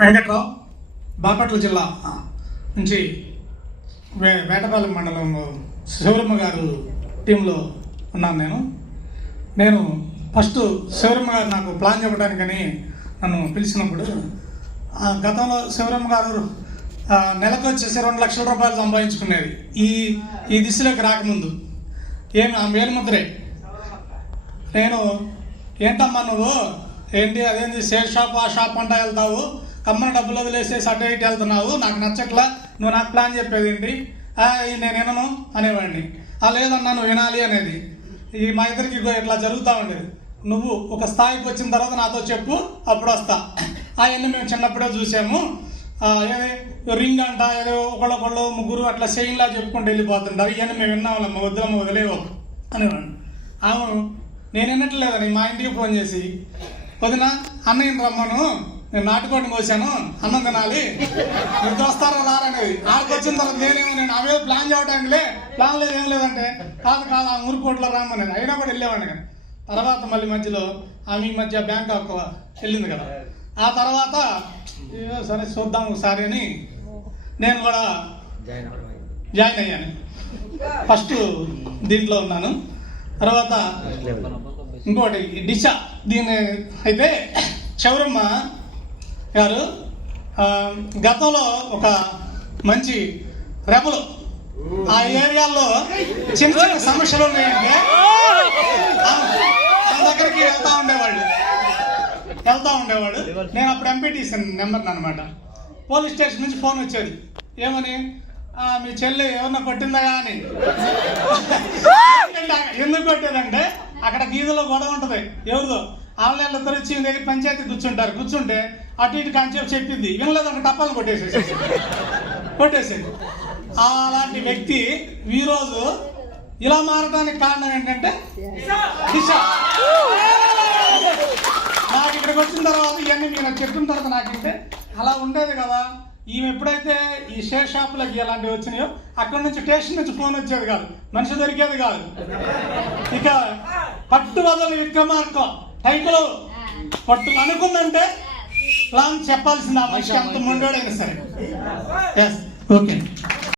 వెంకట్రావు, బాపట్ల జిల్లా నుంచి వేటపాలెం మండలం శివరమ్మ గారు టీంలో ఉన్నాను. నేను ఫస్ట్ శివరమ్మ గారు నాకు ప్లాన్ చెప్పడానికని నన్ను పిలిచినప్పుడు, గతంలో శివరమ్మ గారు నెలకు వచ్చేసి 2 లక్షల రూపాయలు సంపాదించుకునేది ఈ దిశలోకి రాకముందు. ఆ మేలుముద్రే. నేను ఏంటమ్మా నువ్వు ఏంటి అదేంటి షేర్ షాప్ ఆ షాప్ అంటా వెళ్తావు, కమ్మని డబ్బులు వదిలేసేసి అటు ఇటు వెళ్తున్నావు, నాకు నచ్చట్లా, నువ్వు నాకు ప్లాన్ చెప్పేది ఏంటి, నేను వినను అనేవాడిని. లేదన్నా నువ్వు వినాలి అనేది. మా ఇద్దరికి ఇట్లా జరుగుతూ ఉండేది. నువ్వు ఒక స్థాయికి వచ్చిన తర్వాత నాతో చెప్పు, అప్పుడు వస్తా. అవన్నీ మేము చిన్నప్పుడే చూసాము. ఏది రింగ్ అంట, ఏదో ఒకళ్ళొకళ్ళు ముగ్గురు అట్లా చైన్లా చెప్పుకుంటూ వెళ్ళిపోతుంటారు. ఇవన్నీ మేము విన్నాములమ్మ, వద్దులమ్మ వదిలేవు అనేవాడు. నేను వినట్లేదని మా ఇంటికి ఫోన్ చేసి, వదిన అన్నయ్యని రమ్మను, నేను నాటుకోడిని కోసాను, అన్నం తినాలి, మీరు వస్తారా రారనేది. ఆడికి వచ్చిన తర్వాత నేను అవే ప్లాన్ చేయడానికిలే, ప్లాన్ లేదు ఏం లేదంటే కాదు ఆ ఊరుకోట్లో రామనేది. అయినా కూడా వెళ్ళేవాడిని. కానీ తర్వాత మళ్ళీ మధ్యలో ఈ మధ్య బ్యాంకాక్ వెళ్ళింది కదా, ఆ తర్వాత సరే చూద్దాం ఒకసారి అని నేను కూడా జాయిన్ అయ్యాను. ఫస్ట్ దీంట్లో ఉన్నాను. తర్వాత ఇంకోటి దిశ, దీన్ని అయితే శౌరమ్మ గారు గతంలో ఒక మంచి రెబలు ఆ ఏరియాల్లో చిన్న చిన్న సమస్యలు ఉన్నాయంటే ఆ దగ్గరికి వెళ్తా ఉండేవాడు. నేను అప్పుడు ఎంపీటీసీ నెంబర్ అనమాట. పోలీస్ స్టేషన్ నుంచి ఫోన్ వచ్చేది, ఏమని, మీ చెల్లి ఏమన్నా కొట్టిందా అని. ఎందుకు కొట్టేదంటే అక్కడ గీదలో గొడవ ఉంటుంది, ఎవరిదో వాళ్ళిద్దరు వచ్చి దగ్గర పంచాయతీ కూర్చుంటే అటు ఇటు కాంచేపు చెప్పింది, వినలేదు, ఒక టప్పాలు కొట్టేసేది. అలాంటి వ్యక్తి ఈరోజు ఇలా మారడానికి కారణం ఏంటంటే దిశ. నాకు ఇక్కడికి వచ్చిన తర్వాత ఇవన్నీ మీరు చెప్పిన తర్వాత నాకంటే అలా ఉండేది కదా. ఈమె ఎప్పుడైతే ఈ షేర్ షాపులకి ఎలాంటివి వచ్చినాయో అక్కడ నుంచి స్టేషన్ నుంచి ఫోన్ వచ్చేది కాదు, మనిషి దొరికేది కాదు. ఇక పట్టు వదలు విక్రమార్కం టైపులో పట్టు అనుకుందంటే ప్లాన్ చెప్పాల్సింది ఆ మనిషి, అంత ముండోడైనా సరే. ఓకే.